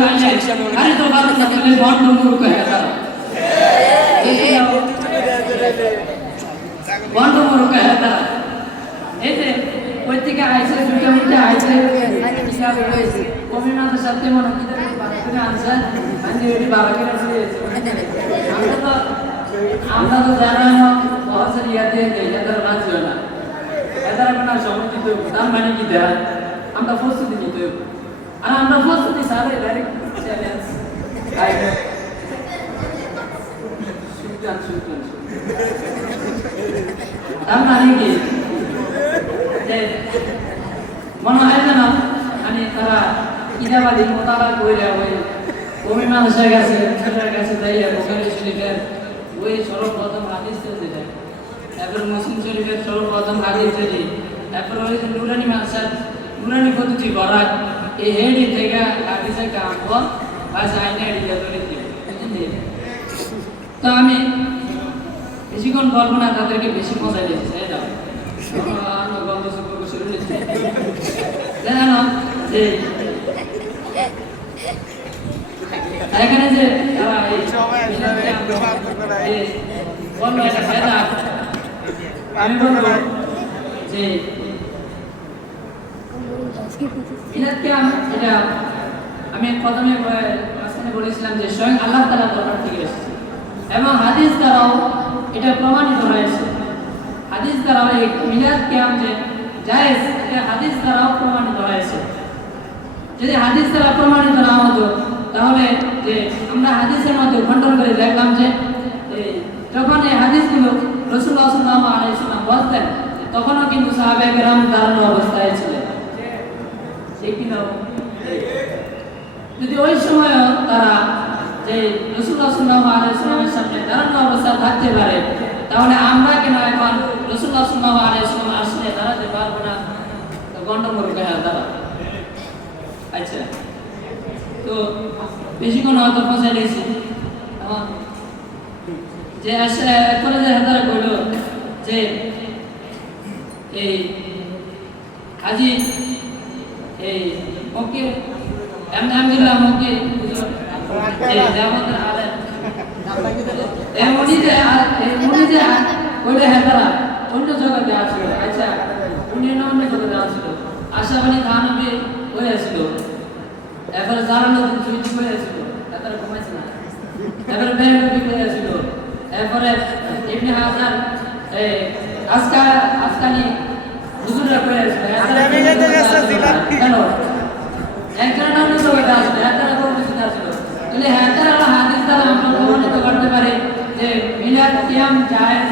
মানে আরে তো ভালো না তুমি বন্ধ মূর্খ হয়ে গেল বন্ধ মূর্খ হয়ে গেল এই যে ওই থেকে আইছে দুটো মিনিটে আইছে কমিনাদের সাথে মনে কি তুমি আনছে আমি ওই বাবাকে আমরা তো জানাই না বহুত সারি ইয়াতে এটা রাজি না এটা কোনো সময় দিতে তার মানে কি দেয় আমরা প্রস্তুতি নিতে আর আমরা প্রস্তুতি সারে ডাইরেক্ট চ্যালেঞ্জ আই সুলতান তার মানে কি মনে হয় না মানে তারা ইদাবাদী মোতালা কইরা ওই কমি মানুষের কাছে যাইয়া বোখারি শরীফের ওই সর্বপ্রথম হাদিস চলতে যায় তারপর মুসলিম শরীফের সর্বপ্রথম হাদিস চলি তারপর ওই নুরানি মাসাদ নুরানি পদ্ধতি বরাক এই হেডি থেকে হাদিসের কাম কর বাস আইনে এড়িয়ে ধরে দিয়ে তো আমি বেশিক্ষণ বলবো না তাদেরকে বেশি মজা দিয়েছে এটা গন্ধ শুরু শুরু নিচ্ছে জানো যে এখানে যে বললো এটা ফায়দা আমি বলবো যে এটা আমি প্রথমে মাঝখানে বলেছিলাম যে স্বয়ং আল্লাহ তাআলা দরবার থেকে এসেছে এবং হাদিস দ্বারাও এটা প্রমাণিত হয়েছে হাদিস দ্বারাও এই মিলাদ কিয়াম যে জায়েজ এটা হাদিস দ্বারাও প্রমাণিত হয়েছে যদি হাদিস দ্বারা প্রমাণিত না হতো তাহলে যে আমরা হাদিসের মধ্যে খণ্ডন করে দেখলাম যে যখন এই হাদিসগুলো রাসূলুল্লাহ সাল্লাল্লাহু আলাইহি ওয়াসাল্লাম বলতেন তখনও কিন্তু সাহাবায়ে কেরাম দাঁড়ানো অবস্থায় ছিলেন ঠিক কি না যদি ওই সময় তারা যে রাসূলুল্লাহ সাল্লাল্লাহু আলাইহি ওয়াসাল্লামের সামনে দাঁড়ানো অবস্থায় থাকতে পারে তাহলে আমরা কেন এখন রাসূলুল্লাহ সাল্লাল্লাহু আলাইহি ওয়াসাল্লাম আসলে দাঁড়াতে পারবো না তো গন্ডমূর্খ হয়ে দাঁড়া আচ্ছা তো বেশিক্ষণ হয়তো পৌঁছে দিয়েছি যে এখন যে হাজারা কইল যে এই আজি এই ওকে আলহামদুলিল্লাহ ওকে এই জামাতের আলেম এমনি যে কইলে হাজারা অন্য জগতে আসলো আচ্ছা অন্য জগতে আসলো আশাবাণী ধানবী হয়ে আসলো এবার যারা নতুন ছুটি হয়ে আসলো তারা ঘুমাইছে না এবার বেহবুবি হয়ে আসলো এরপরে ইবনে হাজার আজকানি হুজুররা হয়ে আসলো কেন একটা নাম তো এটা আসলো একটা নাম কিছু আসলো তাহলে হাজার আল্লাহ হাদিস দ্বারা আমরা প্রমাণিত করতে পারি যে মিলাদ কিয়াম জায়েজ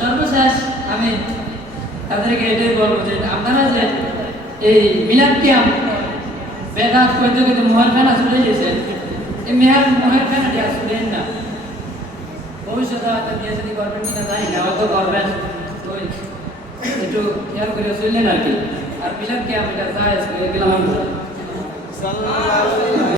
সর্বশেষ আমি তাদেরকে এটাই বলবো যে আপনারা যে এই মিলাদ কিয়াম বেদাত কইতে কইতে মোহর খানা চলে গেছেন এই মোহর খানা দিয়া শুনেন না ভবিষ্যতে হয়তো বিয়ে যদি করবেন কিনা জানি না হয়তো করবেন তো একটু খেয়াল করে শুনলেন আর কি আর মিলাদ কিয়াম এটা জায়েজ করে দিলাম